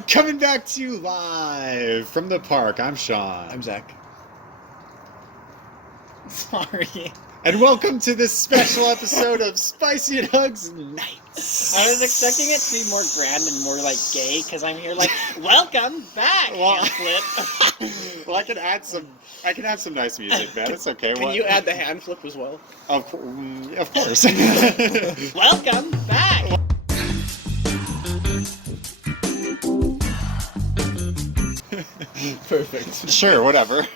We're coming back to you live from the park. I'm Sean. I'm Zach. Sorry. And welcome to this special episode of Spicy Nuggs Nights. I was expecting it to be more grand and more like gay because I'm here like, welcome back, Hamlet. Well, I can add some nice music, man. It's okay. Can you add the hand flip as well? Of course. Welcome back. Perfect. Sure, whatever.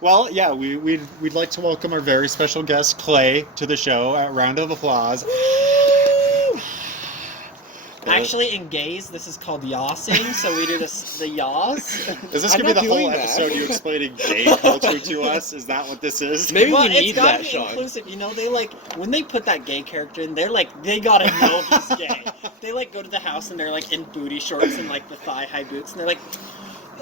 Well, yeah, we'd like to welcome our very special guest, Clay, to the show. A round of applause. Actually, in gays, this is called yawsing, so we do the yaws. Is this going to be the whole episode you explaining gay culture to us? Is that what this is? Maybe well, we need it's gotta that, be Sean. inclusive. You know, they like when they put that gay character in, they're like they gotta know he's gay. They like go to the house and they're like in booty shorts and like the thigh-high boots, and they're like,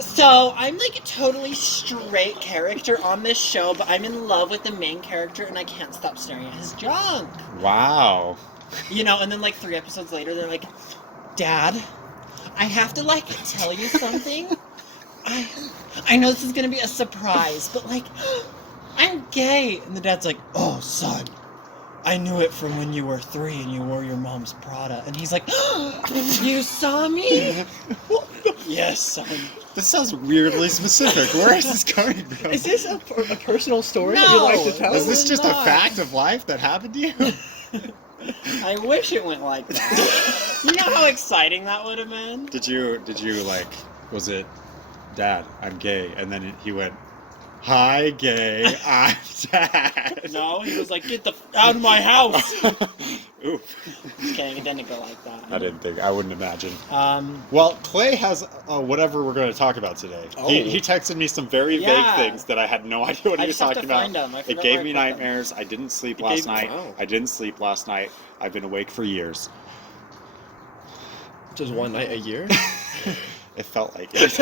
so I'm like a totally straight character on this show, but I'm in love with the main character and I can't stop staring at his junk. Wow. You know, and then like 3 episodes later, they're like, Dad, I have to like tell you something. I know this is gonna be a surprise, but like, I'm gay. And the dad's like, oh son, I knew it from when you were 3 and you wore your mom's Prada. And he's like, you saw me? Yes, son. This sounds weirdly specific. Where is this coming from? Is this a personal story No, that you like to tell? Is this just not. a fact of life that happened to you? I wish it went like that. You know how exciting that would have been? Did you like, was it, Dad, I'm gay, and then he went, hi, gay, I'm Dad. No, he was like, get the out of my house. Ooh. Okay, it didn't go like that. I wouldn't imagine. Um, Well, Clay has whatever we're going to talk about today. Oh. He texted me some very Yeah. vague things that I had no idea what I he was just have talking to about. find them. I It forgot gave where me I put them. nightmares. I didn't sleep It last gave- night. wow. I didn't sleep last night. I've been awake for years. Just one night a year? It felt like it.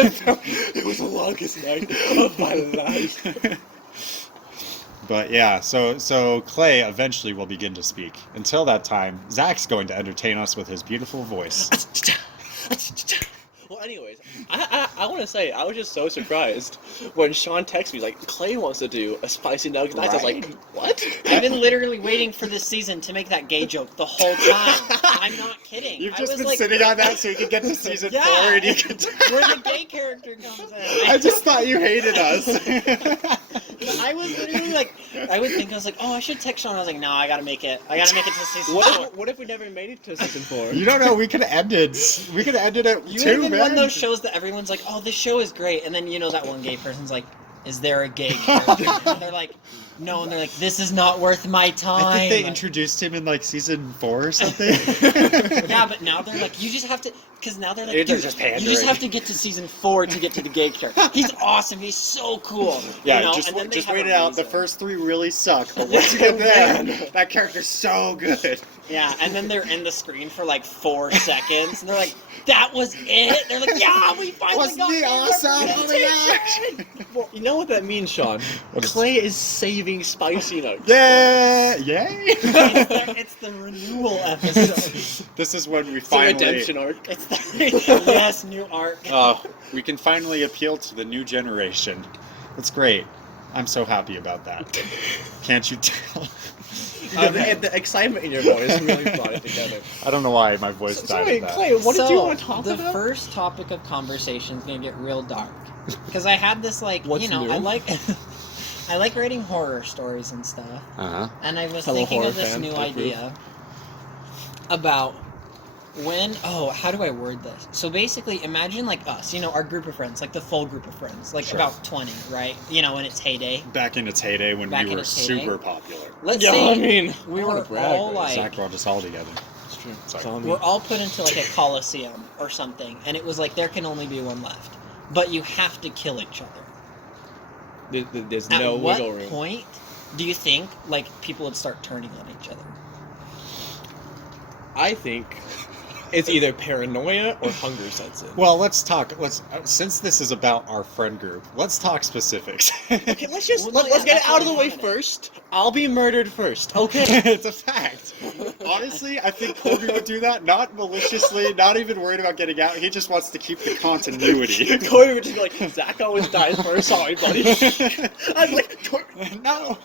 It was the longest night of my life. But yeah, so Clay eventually will begin to speak. Until that time, Zach's going to entertain us with his beautiful voice. Well, anyways, I want to say, I was just so surprised when Sean texted me, like, Clay wants to do a Spicy Nuggs Nights. I was like, what? I've been literally waiting for this season to make that gay joke the whole time. I'm not kidding. You've I just was been like, sitting on that so you can get to season 4 Yeah. and you can... where the gay character comes in. I just thought you hated us. I was literally like, I would think, I was like, oh, I should text Sean. I was like, no, I gotta make it. I gotta make it to season 4. What if we never made it to season 4? You don't know, we could have ended. We could have ended it You too, have been man. one of those shows that everyone's like, oh, this show is great. And then, you know, that one gay person's like, is there a gay character? And they're like, no. And they're like, this is not worth my time. I think they introduced him in like season 4 or something. Yeah, but now they're like, you just have to, because now they're like, They're dude, just you just pandering. have to get to season 4 to get to the gay character. He's awesome. He's so cool. Yeah, you know? just and then they just have wait a it out. The reason. first 3 really suck, but once you get there, that character's so good. Yeah, and then they're in the screen for like 4 seconds, and they're like, that was it? They're like, yeah, we finally Wasn't got he gay awesome? Oh representation." Well, you know what that means, Sean? What is- Clay is saving Spicy Nuggs. Yeah, yay! It's the renewal episode. This is when we It's a finally. redemption arc. It's the yes, new arc. We can finally appeal to the new generation. That's great. I'm so happy about that. Can't you tell? The excitement in your voice really brought it together. I don't know why my voice died. Sorry, at that. Clay, what did you So, want to talk the about? first topic of conversation is gonna get real dark because I had this like What's you know new? I like I like writing horror stories and stuff, Uh-huh. and I was Fellow thinking horror of this fan, new I approve. idea about how do I word this? So basically, imagine like us, you know, our group of friends, like the full group of friends, like Sure. about 20, right? You know, in its heyday. Back in its heyday when Back we in were its heyday. super popular. Let's Yeah, say I mean, we I wanna were brag, all but like Zach brought us all together. It's true. Sorry. Tell me. we're all put into like a coliseum or something, and it was like there can only be one left, but you have to kill each other. There's At no what wiggle room. point do you think like people would start turning on each other? I think It's either paranoia or hunger sets in. Well, let's talk. Since this is about our friend group, let's talk specifics. Okay, let's just Well, let's yeah, get it that's out of what the I way wanted. first. I'll be murdered first. Okay. It's a fact. Honestly, I think Colby would do that, not maliciously, not even worried about getting out. He just wants to keep the continuity. Corey would just be like, Zach always dies first. Sorry, buddy. I'm like, Corey. No.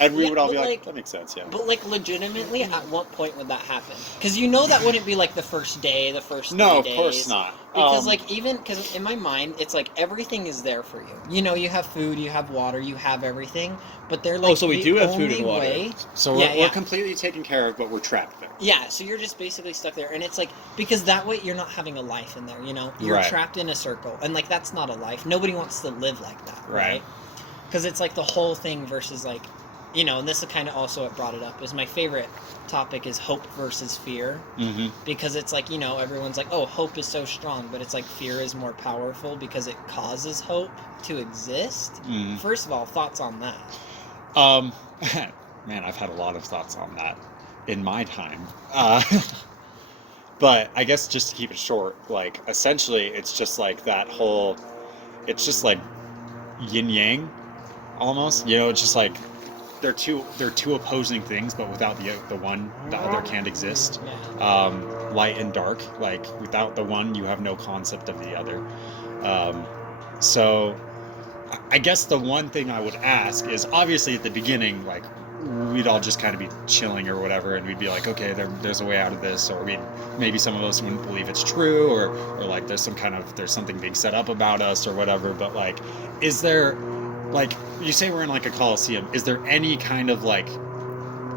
And we Yeah, would all but be like, like- that makes sense, yeah. But like legitimately, at what point would that happen? Because you know that wouldn't be like the first day, the first 3 No, of days. course not. Because like because in my mind, it's like everything is there for you. You know, you have food, you have water, you have everything. But they're like so we the do have food and only water. way- So Yeah, we're yeah. completely taken care of, but we're trapped there. Yeah, so you're just basically stuck there, and it's like because that way you're not having a life in there. You know, you're Right. trapped in a circle, and like that's not a life. Nobody wants to live like that, Right. right? Because it's like the whole thing versus like, you know, and this is kind of also what brought it up. Is my favorite topic is hope versus fear, Mm-hmm. because it's like, you know, everyone's like, oh, hope is so strong, but it's like fear is more powerful because it causes hope to exist. Mm. First of all, thoughts on that? Man, I've had a lot of thoughts on that in my time. But I guess just to keep it short, like essentially it's just like that whole, it's just like yin yang almost, you know, it's just like they're two opposing things, but without the one, the other can't exist. Yeah. Light and dark, like without the one you have no concept of the other. So I guess the one thing I would ask is, obviously at the beginning, like we'd all just kind of be chilling or whatever, and we'd be like, okay, there's a way out of this, or maybe some of us wouldn't believe it's true, or like there's something being set up about us or whatever. But like, is there, like, you say we're in like a coliseum, is there any kind of like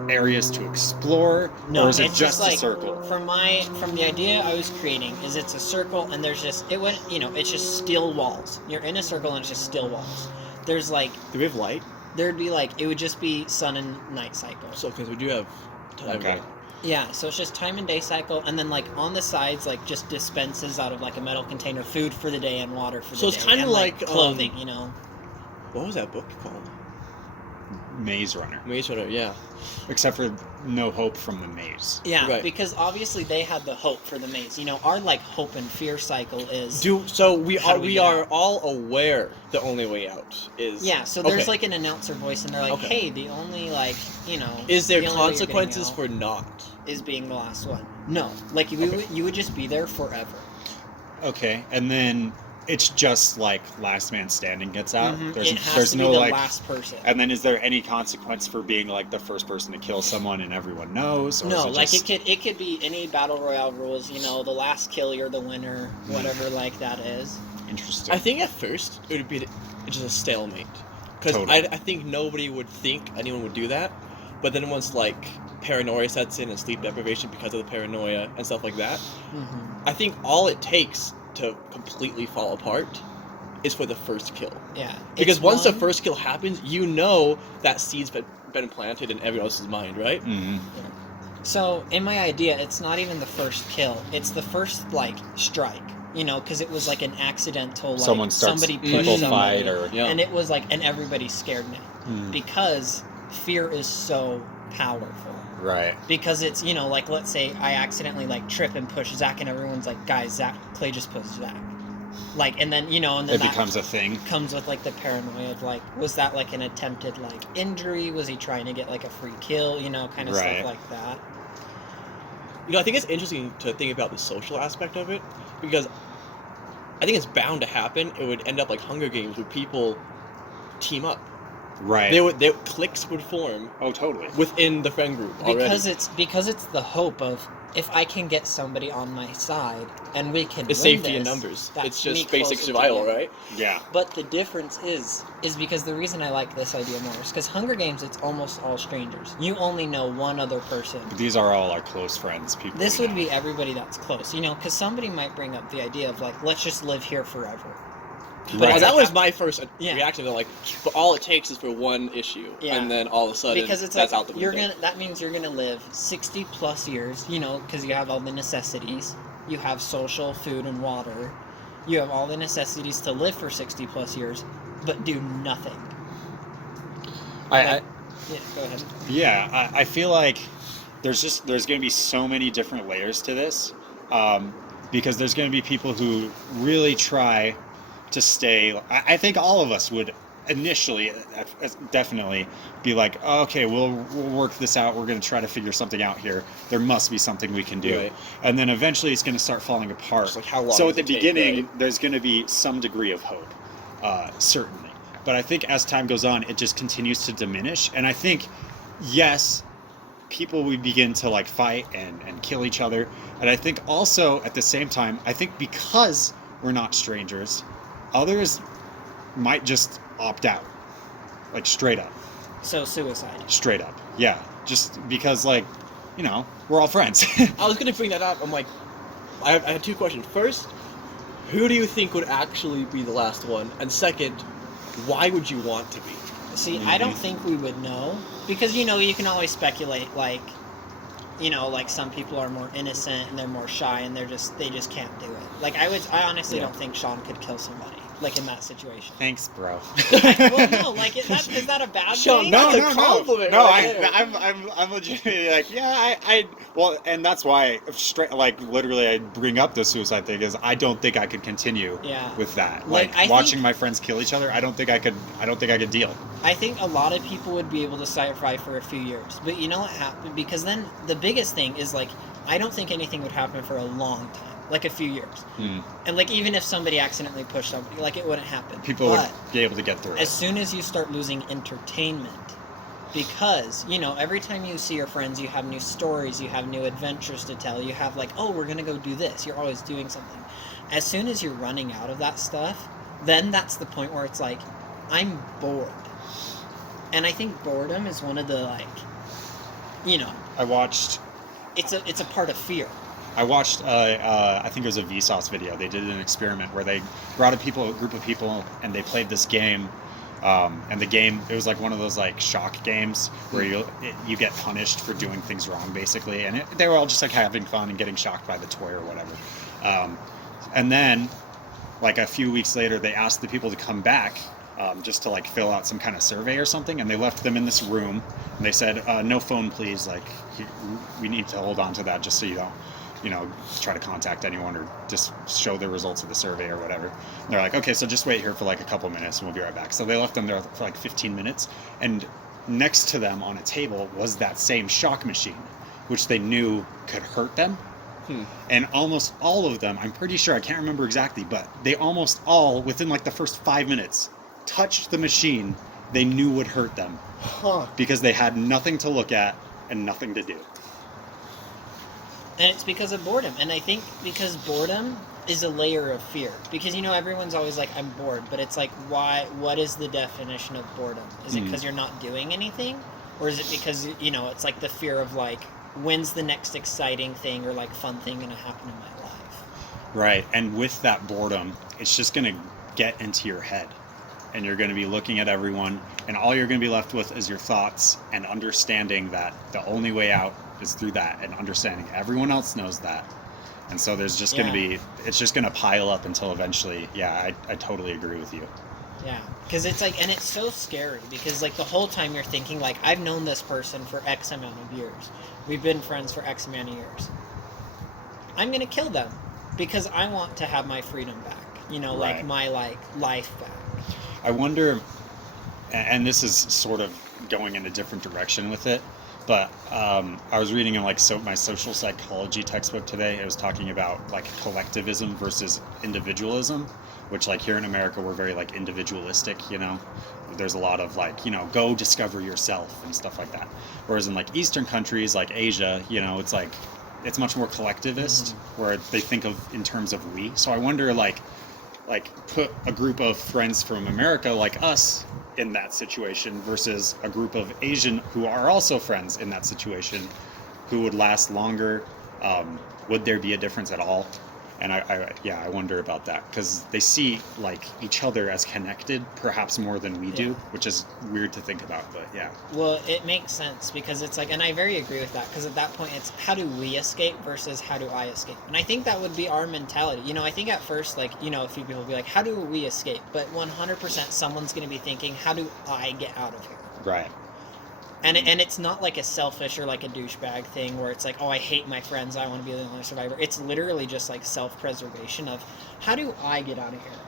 areas to explore, or is it it's just like, a circle? From the idea I was creating, is it's a circle and there's just it's just still walls. You're in a circle and it's just still walls. There's like Do we have light? there'd be like it would just be sun and night cycle. So, because we do have time. Okay. Yeah, so it's just time and day cycle, and then like on the sides like just dispenses out of like a metal container food for the day and water for the So day. it's kinda and, like, clothing, you know. What was that book called? Maze Runner, Maze Runner, yeah. except for no hope from the maze. Yeah, Right. because obviously they had the hope for the maze. You know, our like hope and fear cycle is So we How are do we we get are out? all aware the only way out is yeah. So there's Okay. like an announcer voice, and they're like, Okay. "Hey, the only like you know Is there the only way you're getting consequences out for not? is being the last one?" No, like Okay. you would just be there forever. Okay, and then it's just like last man standing gets out. Mhm. There's It has there's to no be the like. last person. And then is there any consequence for being like the first person to kill someone and everyone knows? Or No, is it like just... it could be any battle royale rules. You know, the last kill, you're the winner, whatever like that is. Interesting. I think at first it would be just a stalemate, because Totally. I think nobody would think anyone would do that, but then once like paranoia sets in and sleep deprivation because of the paranoia and stuff like that, Mm-hmm. I think all it takes to completely fall apart is for the first kill. Yeah, Because it's once the one- first kill happens, you know that seed's been planted in everyone else's mind, right? Mhm. So in my idea, it's not even the first kill; it's the first like strike. You know, because it was like an accidental, like Someone starts, somebody pushed people somebody, fight, or Yeah. and it was like, and everybody's scared now Mm, because fear is so powerful. right. Because it's, you know, like let's say I accidentally like trip and push Zach, and everyone's like, guys, Clay just pushed Zach. Like, and then, you know, and then It that becomes a thing. comes with like the paranoia of like, was that like an attempted like injury? Was he trying to get like a free kill? You know, kind of Right. stuff like that. You know, I think it's interesting to think about the social aspect of it, because I think it's bound to happen. It would end up like Hunger Games, where people team up. Right. Cliques would form Oh, totally. within the friend group already. Because it's the hope of, if I can get somebody on my side and we can It's win safety in this, numbers. that's It's me just basic closer to survival, you. right? Yeah. But the difference is because the reason I like this idea more is because Hunger Games, it's almost all strangers. You only know one other person. These are all our close friends. People. This we would know. be everybody that's close, you know, because somebody might bring up the idea of like, let's just live here forever. But Right. that was my first Yeah. reaction. They're like, but all it takes is for one issue, Yeah. and then all of a sudden, Because it's that's like out the you're window. gonna. That means you're gonna live 60 plus years, you know, because you have all the necessities. You have social, food, and water. You have all the necessities to live for 60 plus years, but do nothing. I Yeah, go ahead. Yeah, I feel like there's going to be so many different layers to this, Because there's going to be people who really try to stay. I think all of us would initially definitely be like, oh, okay, we'll work this out. We're going to try to figure something out here. There must be something we can do. Right. And then eventually it's going to start falling apart. Just like how long So at does the it take, beginning, right? there's going to be some degree of hope, certainly. But I think as time goes on, it just continues to diminish. And I think, yes, people would begin to like fight and kill each other. And I think also at the same time, I think because we're not strangers, others might just opt out, like straight up. So suicide. Straight up, yeah. Just because, like, you know, we're all friends. I was gonna bring that up. I'm like, I had two questions. First, who do you think would actually be the last one? And second, why would you want to be? See, I don't think we would know, because, you know, you can always speculate, like, you know, like some people are more innocent and they're more shy and they just can't do it. Like I honestly don't think Sean could kill somebody, like in that situation. Thanks, bro. Well, no, like is that a bad Sean, thing? no. That's a compliment No, right there. I'm legitimately like, yeah, well, and that's why straight, like, literally, I bring up the suicide thing is I don't think I could continue with that. Like, Like I watching think- my friends kill each other, I don't think I could deal. I think a lot of people would be able to survive for a few years, but you know what happened? Because then the biggest thing is, like, I don't think anything would happen for a long time, like a few years. And like even if somebody accidentally pushed somebody, like it wouldn't happen. People but would be able to get through as it. soon as you start losing entertainment, because, you know, every time you see your friends, you have new stories, you have new adventures to tell, you have like, oh, we're gonna go do this, you're always doing something. As soon as you're running out of that stuff, then that's the point where it's like, I'm bored. And I think boredom is one of the, like, you know, I watched it's a part of fear. I watched, I think it was a Vsauce video. They did an experiment where they brought a group of people, and they played this game. And the game, it was like one of those like shock games where you get punished for doing things wrong, basically. And they were all just like having fun and getting shocked by the toy or whatever. And then, like a few weeks later, they asked the people to come back. Just to like fill out some kind of survey or something, and they left them in this room, and they said, no phone please, like we need to hold on to that just so you don't, you know, try to contact anyone or just show the results of the survey or whatever. And they're like, okay, so just wait here for like a couple minutes and we'll be right back. So they left them there for like 15 minutes, and next to them on a table was that same shock machine, which they knew could hurt them. And almost all of them, I'm pretty sure, I can't remember exactly, but they almost all, within like the first 5 minutes, touched the machine they knew would hurt them, because they had nothing to look at and nothing to do. And it's because of boredom. And I think because boredom is a layer of fear. Because, you know, everyone's always like, I'm bored. But it's like, why? What is the definition of boredom? Is it because you're not doing anything? Or is it because, you know, it's like the fear of like, when's the next exciting thing or like fun thing going to happen in my life? Right. And with that boredom, it's just going to get into your head. And you're going to be looking at everyone, and all you're going to be left with is your thoughts and understanding that the only way out is through that, and understanding everyone else knows that. And so there's just going to be, it's just going to pile up until eventually, I totally agree with you. Yeah, because it's like, and it's so scary because like the whole time you're thinking like, I've known this person for X amount of years. We've been friends for X amount of years. I'm going to kill them because I want to have my freedom back, you know, like my like life back. I wonder, and this is sort of going in a different direction with it, but I was reading in like my social psychology textbook today. It was talking about like collectivism versus individualism, which like here in America we're very like individualistic, you know. There's a lot of like, you know, go discover yourself and stuff like that. Whereas in like Eastern countries like Asia, you know, it's like it's much more collectivist, where they think of in terms of we. So I wonder like put a group of friends from America like us in that situation versus a group of Asian who are also friends in that situation, who would last longer. Would there be a difference at all? And I wonder about that, because they see like each other as connected perhaps more than we do, which is weird to think about, but yeah. Well, it makes sense because it's like, and I very agree with that, because at that point it's how do we escape versus how do I escape? And I think that would be our mentality. You know, I think at first, like, you know, a few people will be like, how do we escape? But 100% someone's going to be thinking, how do I get out of here? Right. And it's not like a selfish or like a douchebag thing where it's like, oh, I hate my friends, I want to be the only survivor. It's literally just like self-preservation of, how do I get out of here?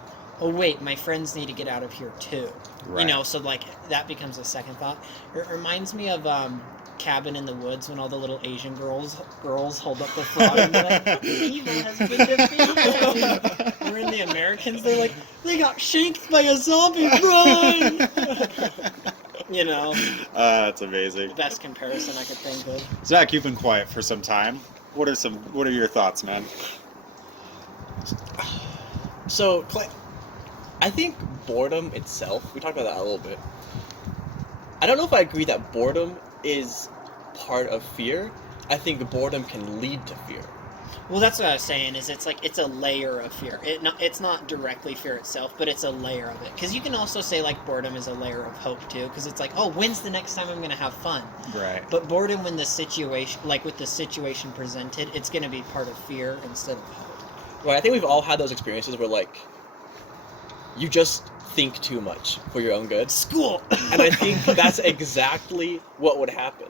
Oh wait, my friends need to get out of here too. Right. You know, so like that becomes a second thought. It reminds me of Cabin in the Woods, when all the little Asian girls hold up the frog and they're like, evil has been defeated. We're in the Americans, they're like, they got shanked by a zombie, run! You know, That's amazing. best comparison I could think of. Zach, you've been quiet for some time. What are your thoughts, man? So, I think boredom itself, we talked about that a little bit. I don't know if I agree that boredom is part of fear. I think boredom can lead to fear. Well, that's what I was saying, is it's like, it's a layer of fear. It's not directly fear itself, but it's a layer of it. Because you can also say, like, boredom is a layer of hope, too. Because it's like, oh, when's the next time I'm going to have fun? Right. But boredom, when the situation, like, with the situation presented, it's going to be part of fear instead of hope. Right, I think we've all had those experiences where, like, you just think too much for your own good. School! And I think that's exactly what would happen.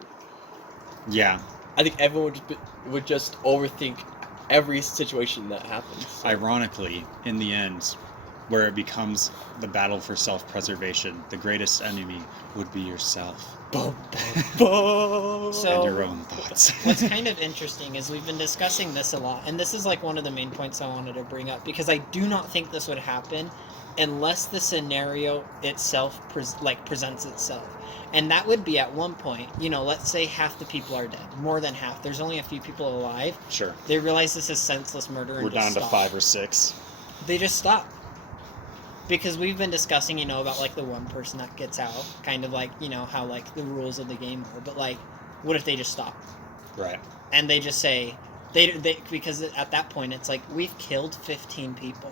Yeah. I think everyone would just overthink every situation that happens. So. Ironically, in the end, where it becomes the battle for self-preservation, the greatest enemy would be yourself. Bum, bum. So- And your own thoughts. What's kind of interesting is we've been discussing this a lot, and this is like one of the main points I wanted to bring up, because I do not think this would happen unless the scenario itself presents itself. And that would be at one point, you know, let's say half the people are dead, more than half. There's only a few people alive. Sure. They realize this is senseless murder and We're just down to stop. 5 or 6. They just stop. Because we've been discussing, you know, about like the one person that gets out, kind of like, you know, how like the rules of the game are. But like, what if they just stop? Right. And they just say, they because at that point it's like, we've killed 15 people.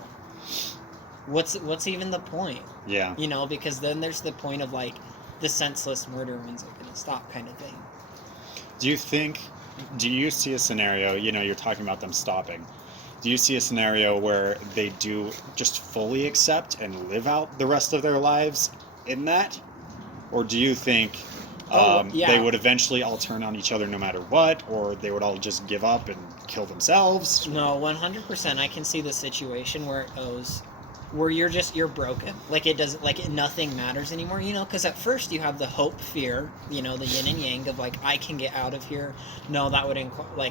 What's even the point? Yeah. You know, because then there's the point of like, the senseless murder, when's it gonna stop, kind of thing. Do you see a scenario, you know, you're talking about them stopping. Do you see a scenario where they do just fully accept and live out the rest of their lives in that? Or do you think Yeah. they would eventually all turn on each other no matter what, or they would all just give up and kill themselves? No, 100%. I can see the situation where it goes, where you're broken. Like, it doesn't, like, nothing matters anymore, you know? Because at first you have the hope, fear, you know, the yin and yang of, like, I can get out of here. No, that would,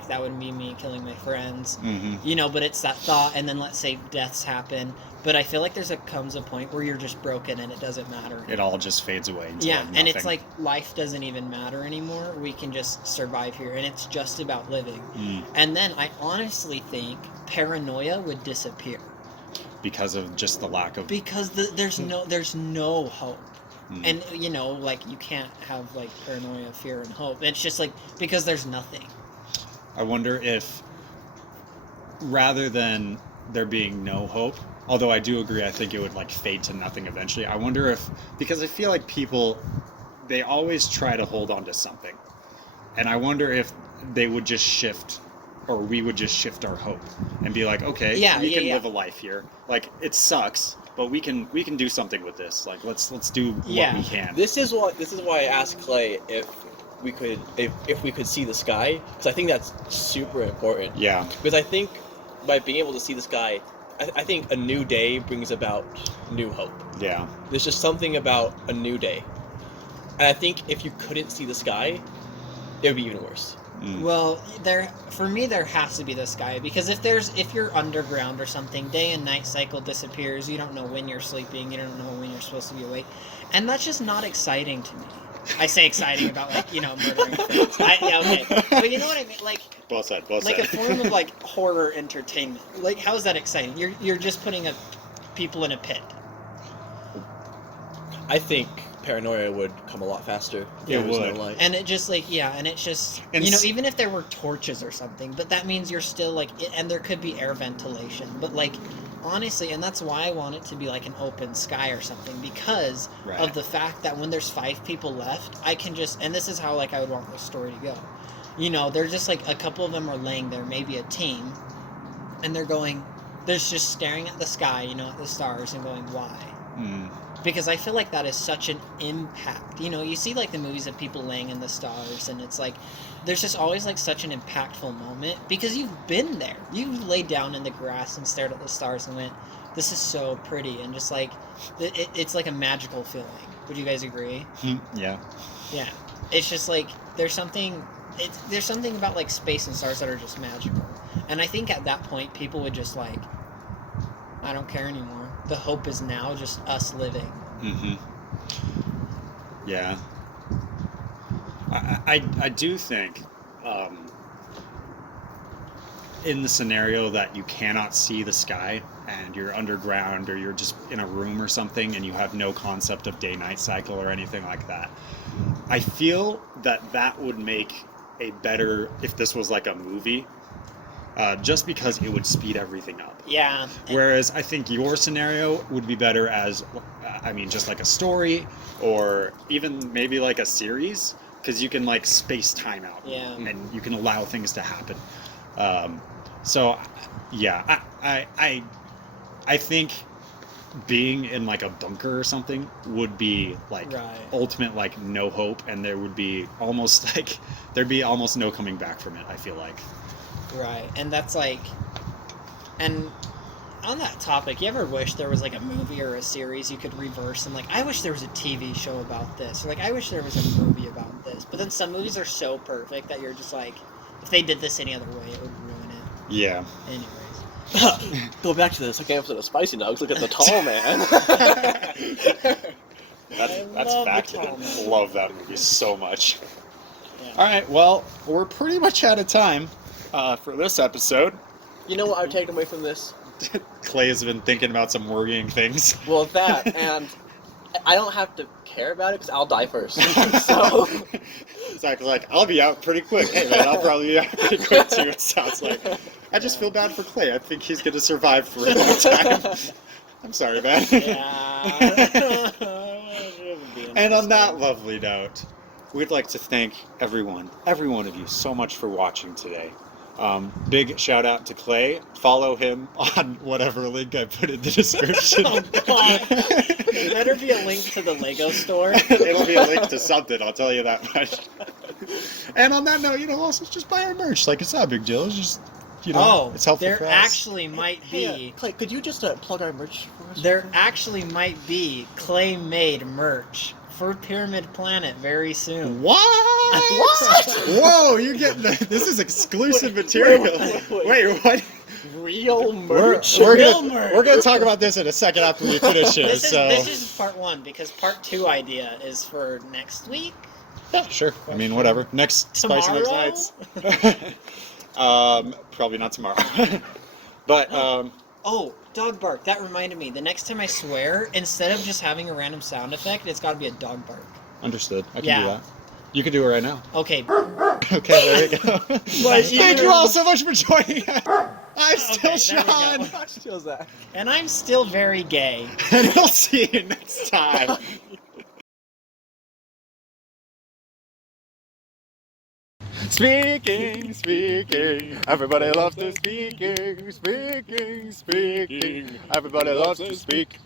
that would be me killing my friends. Mm-hmm. You know, but it's that thought, and then let's say deaths happen. But I feel like comes a point where you're just broken and it doesn't matter. It all just fades away into Yeah, nothing. and it's like life doesn't even matter anymore. We can just survive here, and it's just about living. Mm. And then I honestly think paranoia would disappear. Because of just the lack of... Because there's no hope. Mm. And, you know, like, you can't have, like, paranoia, fear, and hope. It's just, like, because there's nothing. I wonder if, rather than there being no hope, although I do agree, I think it would, like, fade to nothing eventually. I wonder if, because I feel like people, they always try to hold on to something. And I wonder if they would just shift, or we would just shift our hope and be like, okay, we can live a life here. Like, it sucks, but we can do something with this. Like, let's do what we can. This is why I asked Clay if we could see the sky, because I think that's super important. Yeah. Because I think by being able to see the sky, I think a new day brings about new hope. Yeah. There's just something about a new day. And I think if you couldn't see the sky, it would be even worse. Mm. Well, for me, there has to be the sky, because if you're underground or something, day and night cycle disappears. You don't know when you're sleeping. You don't know when you're supposed to be awake, and that's just not exciting to me. I say exciting about, like, you know, murdering friends. Yeah, okay, but you know what I mean, like. Both sides. Like a form of, like, horror entertainment. Like, how is that exciting? You're just putting people in a pit. I think paranoia would come a lot faster if there was no light. And it just, like, yeah, and it's just, And you know, even if there were torches or something, but that means you're still, like, and there could be air ventilation, but, like, honestly, and that's why I want it to be, like, an open sky or something, because of the fact that when there's 5 people left, I can just, and this is how, like, I would want the story to go. You know, they're just, like, a couple of them are laying there, maybe a team, and they're just staring at the sky, you know, at the stars, and going, why? Mm. because I feel like that is such an impact. You know, you see like the movies of people laying in the stars, and it's like there's just always like such an impactful moment because you've been there. You laid down in the grass and stared at the stars and went, "This is so pretty," and just like it's like a magical feeling. Would you guys agree? Yeah. Yeah. It's just like there's something about like space and stars that are just magical. And I think at that point people would just like, I don't care anymore. The hope is now just us living. Yeah. I do think in the scenario that you cannot see the sky and you're underground or you're just in a room or something and you have no concept of day-night cycle or anything like that, I feel that would make a better, if this was like a movie, just because it would speed everything up. Yeah. Whereas I think your scenario would be better as, just like a story or even maybe like a series, because you can like space time out. Yeah. And you can allow things to happen. So, yeah, I think being in like a bunker or something would be like ultimate like no hope, and there would be almost like there'd be almost no coming back from it, I feel like. Right. And that's like, and on that topic, you ever wish there was like a movie or a series you could reverse and like, I wish there was a TV show about this, or like I wish there was a movie about this, but then some movies are so perfect that you're just like, if they did this any other way it would ruin it. Yeah. Anyways. Go back to the second episode of Spicy Nuggs. Look at the tall man. That's fact. I love that movie so much. Yeah. All right, well, we're pretty much out of time for this episode. You know what I've taken away from this? Clay has been thinking about some worrying things. Well, that, and I don't have to care about it because I'll die first. So Zach's like, I'll be out pretty quick. Hey, man, I'll probably be out pretty quick too, it sounds like. I just feel bad for Clay. I think he's going to survive for a long time. I'm sorry, man. Yeah. And on that lovely note, we'd like to thank every one of you so much for watching today. Big shout out to Clay. Follow him on whatever link I put in the description. Oh, God. It better be a link to the Lego store. It'll be a link to something, I'll tell you that much. And on that note, also just buy our merch. Like, it's not a big deal. It's just, it's helpful there for us. actually might be... Hey, Clay, could you just plug our merch for us? There actually might be Clay-made merch for Pyramid Planet very soon. What? Whoa, you're getting this is exclusive material. Wait, what? Real merch. We're Real gonna, merch. We're gonna talk about this in a second after we finish it. This is part 1, because part 2 idea is for next week. Yeah, sure. I mean, whatever. Next Spicy Nuggs Nights. Probably not tomorrow. But Oh, dog bark. That reminded me. The next time I swear, instead of just having a random sound effect, it's got to be a dog bark. Understood. I can Yeah. do that. You can do it right now. Okay. Okay, there we go. Thank you all so much for joining us. I'm still Okay, there we Sean. go. Feels that. And I'm still very gay. And we'll see you next time. Speaking, everybody loves to speaking, everybody loves to speak.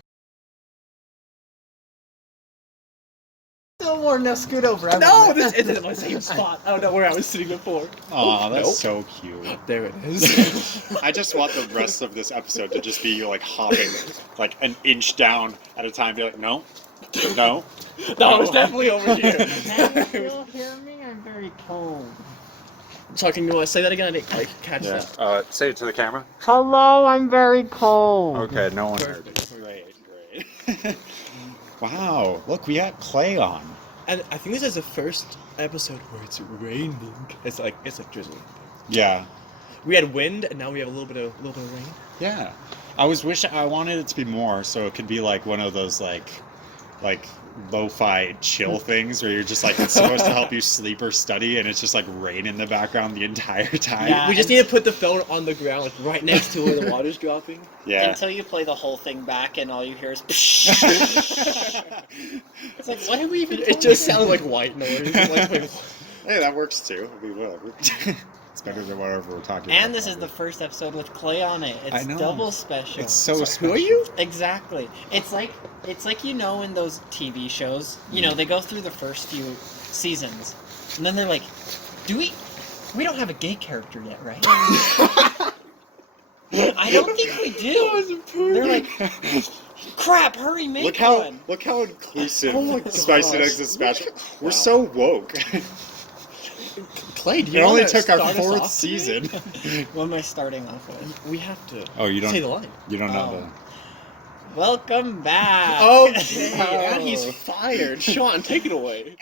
No more, no scoot over. No, this isn't my same spot. I don't know where I was sitting before. Aw, that's Nope. so cute. There it is. I just want the rest of this episode to just be you like hopping like an inch down at a time. Be like, no. No, it was definitely over here. Can you still hear me? I'm very cold. Talking, you want to say that again? I didn't quite catch that. Say it to the camera. Hello, I'm very cold. Okay, no one heard it. Great. Wow, look, we got Clay on. And I think this is the first episode where it's raining. It's like drizzling. Yeah. We had wind, and now we have a little bit of rain. Yeah. I wanted it to be more, so it could be like one of those like lo-fi chill things where you're just like, it's supposed to help you sleep or study, and it's just like rain in the background the entire time. Yeah. We just need to put the phone on the ground, like right next to where the water's dropping. Yeah. Until you play the whole thing back and all you hear is It's like, what did we even It just sounds like white noise. Like, Hey, that works too. I mean, whatever. It's better than whatever we're talking about. And this is the first episode with Clay on it. I It's know. double special. It's so special. who are you? Exactly. It's like It's like, you know, in those TV shows, you know, they go through the first few seasons, and then they're like, we don't have a gay character yet, right? I don't think we do. They're like, crap, hurry, make one. Look how inclusive Oh my Spicy gosh. Nuggs Smash. We're Wow. so woke. Clay, do you It only wanna took our start us 4th off today? season. What am I starting off with? We have to Oh, you don't say the line. You don't know Oh. Welcome back. Okay, Oh. and he's fired. Sean, take it away.